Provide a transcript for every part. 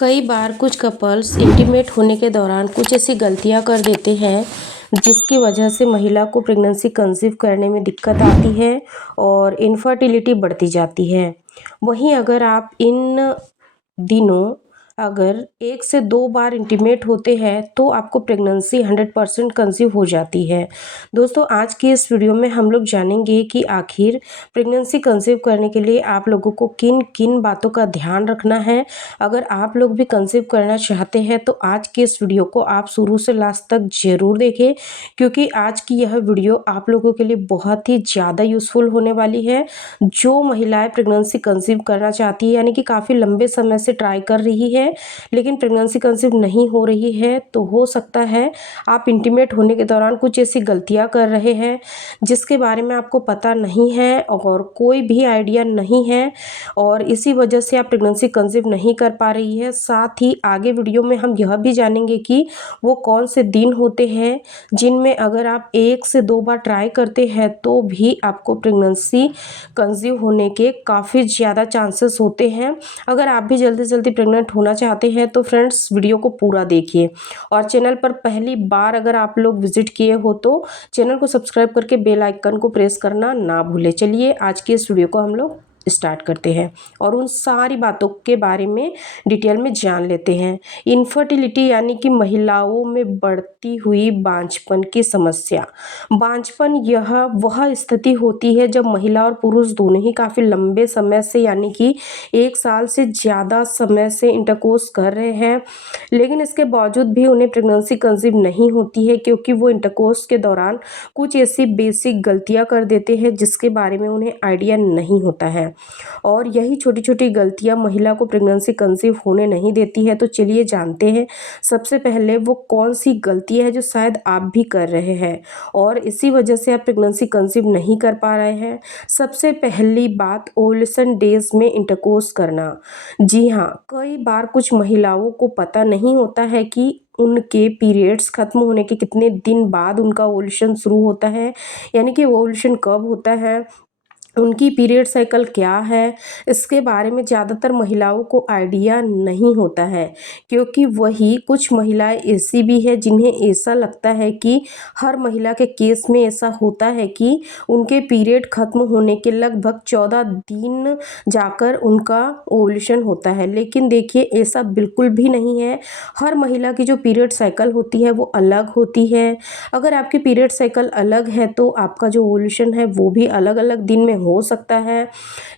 कई बार कुछ couples intimate होने के दौरान कुछ ऐसी गलतियां कर देते हैं जिसकी वजह से महिला को प्रेगनेंसी कंसीव करने में दिक्कत आती है और इनफर्टिलिटी बढ़ती जाती है। वहीं अगर आप इन दिनों अगर 1 से 2 बार इंटीमेट होते हैं तो आपको प्रेगनेंसी 100% कंसीव हो जाती है। दोस्तों, आज की इस वीडियो में हम लोग जानेंगे कि आखिर प्रेगनेंसी कंसीव करने के लिए आप लोगों को किन-किन बातों का ध्यान रखना है। अगर आप लोग भी कंसीव करना चाहते हैं तो आज की इस वीडियो को आप शुरू से लास्ट तक ज़रूर देखें, क्योंकि आज की यह वीडियो आप लोगों के लिए बहुत ही ज़्यादा यूज़फुल होने वाली है। जो महिलाएँ प्रेगनेंसी कंसीव करना चाहती है, यानी कि काफ़ी लंबे समय से ट्राई कर रही है लेकिन प्रेगनेंसी कंसीव नहीं हो रही है, तो हो सकता है आप इंटीमेट होने के दौरान कुछ ऐसी गलतियां कर रहे हैं जिसके बारे में आपको पता नहीं है और कोई भी आइडिया नहीं है, और इसी वजह से आप प्रेगनेंसी कंसीव नहीं कर पा रही है। साथ ही आगे वीडियो में हम यह भी जानेंगे कि वो कौन से दिन होते हैं जिनमें अगर आप 1 से 2 बार ट्राई करते हैं तो भी आपको प्रेगनेंसी कंसीव होने के काफ़ी ज़्यादा चांसेस होते हैं। अगर आप भी जल्दी से जल्दी प्रेग्नेंट होना चाहते हैं तो फ्रेंड्स वीडियो को पूरा देखिए, और चैनल पर पहली बार अगर आप लोग विजिट किए हो तो चैनल को सब्सक्राइब करके बेल आइकन को प्रेस करना ना भूलें। चलिए आज की इस वीडियो को हम लोग स्टार्ट करते हैं और उन सारी बातों के बारे में डिटेल में जान लेते हैं। इनफर्टिलिटी यानी कि महिलाओं में बढ़ती हुई बांझपन की समस्या। बांझपन यह वह स्थिति होती है जब महिला और पुरुष दोनों ही काफ़ी लंबे समय से, यानी कि 1 साल से ज़्यादा समय से इंटरकोर्स कर रहे हैं, लेकिन इसके बावजूद भी उन्हें प्रेगनेंसी कंसीव नहीं होती है, क्योंकि वो इंटरकोर्स के दौरान कुछ ऐसी बेसिक गलतियां कर देते हैं जिसके बारे में उन्हें आइडिया नहीं होता है, और यही छोटी छोटी गलतियां महिला को प्रेगनेंसी कंसीव होने नहीं देती है। तो चलिए जानते हैं सबसे पहले वो कौन सी गलती है जो शायद आप भी कर रहे हैं और इसी वजह से आप प्रेगनेंसी कंसीव नहीं कर पा रहे हैं। सबसे पहली बात, ओवुलेशन डेज में इंटरकोर्स करना। जी हाँ, कई बार कुछ महिलाओं को पता नहीं होता है कि उनके पीरियड्स खत्म होने के कितने दिन बाद उनका ओवुलेशन शुरू होता है, यानी कि ओवुलेशन कब होता है, उनकी पीरियड साइकिल क्या है, इसके बारे में ज़्यादातर महिलाओं को आइडिया नहीं होता है। क्योंकि वही कुछ महिलाएं ऐसी भी है जिन्हें ऐसा लगता है कि हर महिला के केस में ऐसा होता है कि उनके पीरियड खत्म होने के लगभग 14 दिन जाकर उनका ओवुलेशन होता है, लेकिन देखिए ऐसा बिल्कुल भी नहीं है। हर महिला की जो पीरियड साइकिल होती है वो अलग होती है। अगर आपकी पीरियड साइकिल अलग है तो आपका जो ओवुलेशन है वो भी अलग अलग दिन में हो सकता है।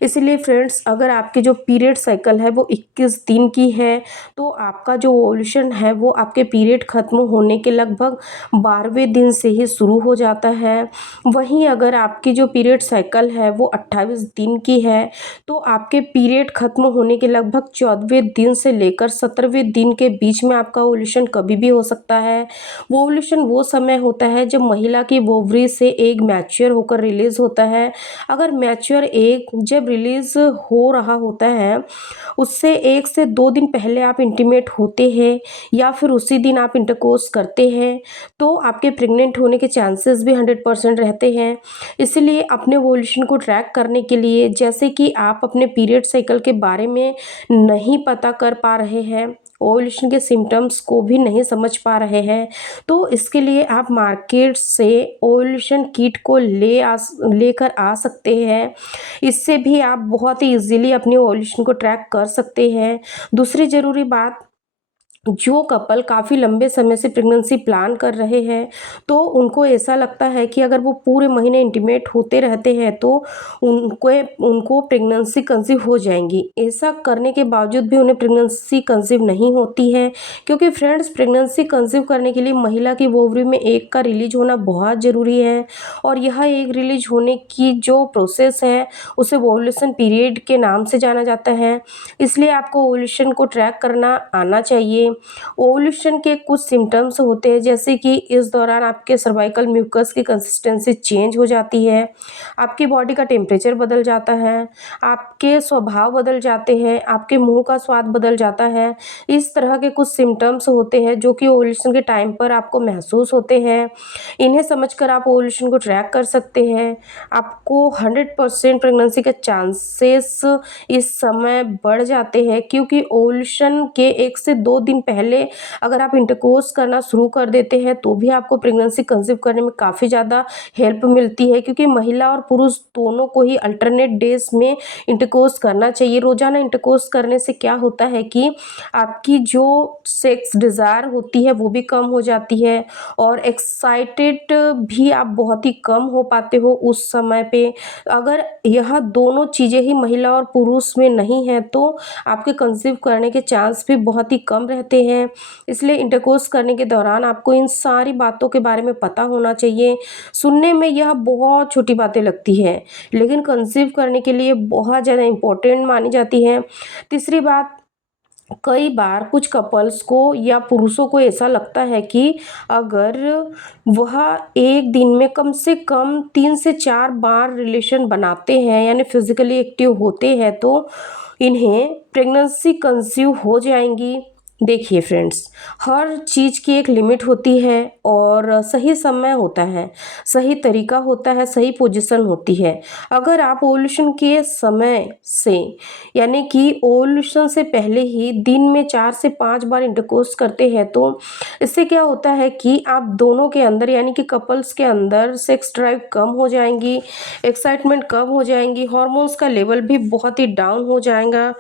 इसलिए फ्रेंड्स, अगर आपकी जो पीरियड साइकिल है वो 21 दिन की है तो आपका जो ओवुलेशन है वो आपके पीरियड खत्म होने के लगभग 12वें दिन से ही शुरू हो जाता है। वहीं अगर आपकी जो पीरियड साइकिल है वो 28 दिन की है तो आपके पीरियड खत्म होने के लगभग 14वें दिन से लेकर 17वें दिन के बीच में आपका ओवुलेशन कभी भी हो सकता है। वो ओवुलेशन वो समय होता है जब महिला की ओवरी से एग मैच्योर होकर रिलीज होता है। अगर मैच्योर एग जब रिलीज हो रहा होता है उससे 1 से 2 दिन पहले आप इंटीमेट होते हैं या फिर उसी दिन आप इंटरकोर्स करते हैं तो आपके प्रेग्नेंट होने के चांसेस भी 100% रहते हैं। इसलिए अपने ओवुलेशन को ट्रैक करने के लिए, जैसे कि आप अपने पीरियड साइकिल के बारे में नहीं पता कर पा रहे हैं, ओवुलेशन के सिम्टम्स को भी नहीं समझ पा रहे हैं, तो इसके लिए आप मार्केट से ओवुलेशन किट को लेकर आ सकते हैं। इससे भी आप बहुत ही इजीली अपने ओवुलेशन को ट्रैक कर सकते हैं। दूसरी ज़रूरी बात, जो कपल काफ़ी लंबे समय से प्रेगनेंसी प्लान कर रहे हैं तो उनको ऐसा लगता है कि अगर वो पूरे महीने इंटीमेट होते रहते हैं तो उनको प्रेगनेंसी कंसीव हो जाएंगी। ऐसा करने के बावजूद भी उन्हें प्रेगनेंसी कंसीव नहीं होती है, क्योंकि फ्रेंड्स प्रेगनेंसी कंसीव करने के लिए महिला की ओवरी में एग का रिलीज होना बहुत ज़रूरी है, और यह एग रिलीज होने की जो प्रोसेस है उसे ओवुलेशन पीरियड के नाम से जाना जाता है। इसलिए आपको ओवुलेशन को ट्रैक करना आना चाहिए। ओवुलेशन के कुछ सिम्टम्स होते हैं, जैसे कि इस दौरान आपके सर्वाइकल म्यूकस की कंसिस्टेंसी चेंज हो जाती है, आपकी बॉडी का टेम्परेचर बदल जाता है, आपके स्वभाव बदल जाते हैं, आपके मुंह का स्वाद बदल जाता है। इस तरह के कुछ सिम्टम्स होते हैं जो कि ओवुलेशन के टाइम पर आपको महसूस होते हैं। इन्हें समझकर आप ओवुलेशन को ट्रैक कर सकते हैं। आपको 100% प्रेगनेंसी के चांसेस इस समय बढ़ जाते हैं, क्योंकि ओवुलेशन के 1 से 2 दिन पहले अगर आप इंटरकोर्स करना शुरू कर देते हैं तो भी आपको प्रेगनेंसी कंसीव करने में काफ़ी ज़्यादा हेल्प मिलती है, क्योंकि महिला और पुरुष दोनों को ही अल्टरनेट डेज में इंटरकोर्स करना चाहिए। रोज़ाना इंटरकोर्स करने से क्या होता है कि आपकी जो सेक्स डिज़ायर होती है वो भी कम हो जाती है और एक्साइटेड भी आप बहुत ही कम हो पाते हो उस समय पे। अगर यह दोनों चीज़ें ही महिला और पुरुष में नहीं है तो आपके कंसीव करने के चांस भी बहुत ही कम रहते हैं। इसलिए इंटरकोर्स करने के दौरान आपको इन सारी बातों के बारे में पता होना चाहिए। सुनने में यह बहुत छोटी बातें लगती है, लेकिन कंसीव करने के लिए बहुत ज़्यादा इम्पोर्टेंट मानी जाती है। तीसरी बात, कई बार कुछ कपल्स को या पुरुषों को ऐसा लगता है कि अगर वह एक दिन में कम से कम 3 से 4 बार रिलेशन बनाते हैं, यानी फिजिकली एक्टिव होते हैं, तो इन्हें प्रेगनेंसी कंसीव हो जाएंगी। देखिए फ्रेंड्स, हर चीज़ की एक लिमिट होती है और सही समय होता है, सही तरीका होता है, सही पोजीशन होती है। अगर आप ओवुलेशन के समय से, यानी कि ओवुलेशन से पहले ही दिन में 4 से 5 बार इंटरकोर्स करते हैं तो इससे क्या होता है कि आप दोनों के अंदर, यानी कि कपल्स के अंदर सेक्स ड्राइव कम हो जाएंगी, एक्साइटमेंट कम हो जाएंगी, हार्मोन्स का लेवल भी बहुत ही डाउन हो जाएगा।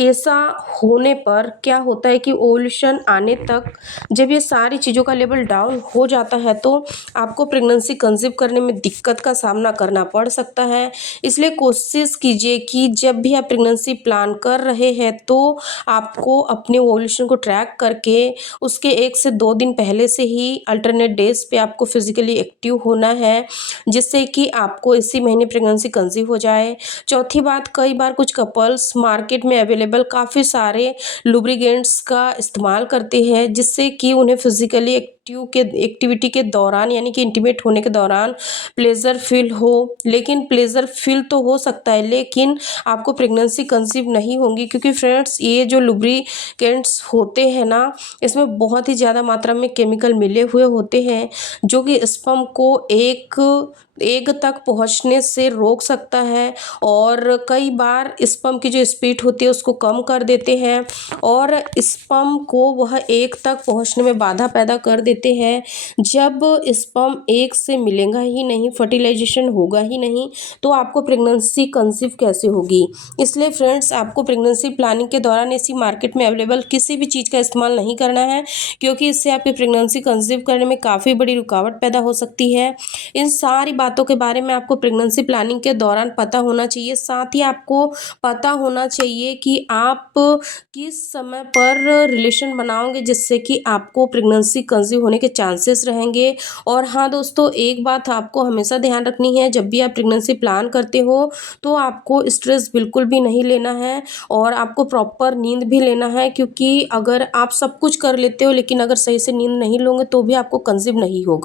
ऐसा होने पर क्या होता है कि ओवुलेशन आने तक जब ये सारी चीज़ों का लेवल डाउन हो जाता है तो आपको प्रेगनेंसी कंसीव करने में दिक्कत का सामना करना पड़ सकता है। इसलिए कोशिश कीजिए कि जब भी आप प्रेगनेंसी प्लान कर रहे हैं तो आपको अपने ओवुलेशन को ट्रैक करके उसके 1 से 2 दिन पहले से ही अल्टरनेट डेज पे आपको फिजिकली एक्टिव होना है, जिससे कि आपको इसी महीने प्रेगनेंसी कंसीव हो जाए। चौथी बात, कई बार कुछ कपल्स मार्केट में अवेलेबल काफ़ी सारे लुब्रिकेंट्स का इस्तेमाल करते हैं, जिससे कि उन्हें फिजिकली एक्टिविटी के दौरान, यानी कि इंटीमेट होने के दौरान प्लेजर फील हो। लेकिन प्लेजर फील तो हो सकता है, लेकिन आपको प्रेगनेंसी कंसीव नहीं होंगी, क्योंकि फ्रेंड्स ये जो लुब्रिकेंट्स होते हैं ना, इसमें बहुत ही ज़्यादा मात्रा में केमिकल मिले हुए होते हैं जो कि स्पर्म को एक एग तक पहुंचने से रोक सकता है और कई बार स्पर्म की जो स्पीड होती है उसको कम कर देते हैं और स्पर्म को वह एग तक पहुंचने में बाधा पैदा कर देते हैं। जब स्पर्म एग से मिलेगा ही नहीं, फर्टिलाइजेशन होगा ही नहीं, तो आपको प्रेगनेंसी कंसीव कैसे होगी। इसलिए फ्रेंड्स, आपको प्रेगनेंसी प्लानिंग के दौरान ऐसी मार्केट में अवेलेबल किसी भी चीज़ का इस्तेमाल नहीं करना है, क्योंकि इससे आपकी प्रेगनेंसी कंसीव करने में काफ़ी बड़ी रुकावट पैदा हो सकती है। इन सारी बातों के बारे में आपको प्रेगनेंसी प्लानिंग के दौरान पता होना चाहिए। साथ ही आपको पता होना चाहिए कि आप किस समय पर रिलेशन बनाओगे जिससे कि आपको प्रेगनेंसी कंसीव होने के चांसेस रहेंगे। और हाँ दोस्तों, एक बात आपको हमेशा ध्यान रखनी है, जब भी आप प्रेगनेंसी प्लान करते हो तो आपको स्ट्रेस बिल्कुल भी नहीं लेना है और आपको प्रॉपर नींद भी लेना है, क्योंकि अगर आप सब कुछ कर लेते हो लेकिन अगर सही से नींद नहीं लोगे तो भी आपको कंसीव नहीं होगा।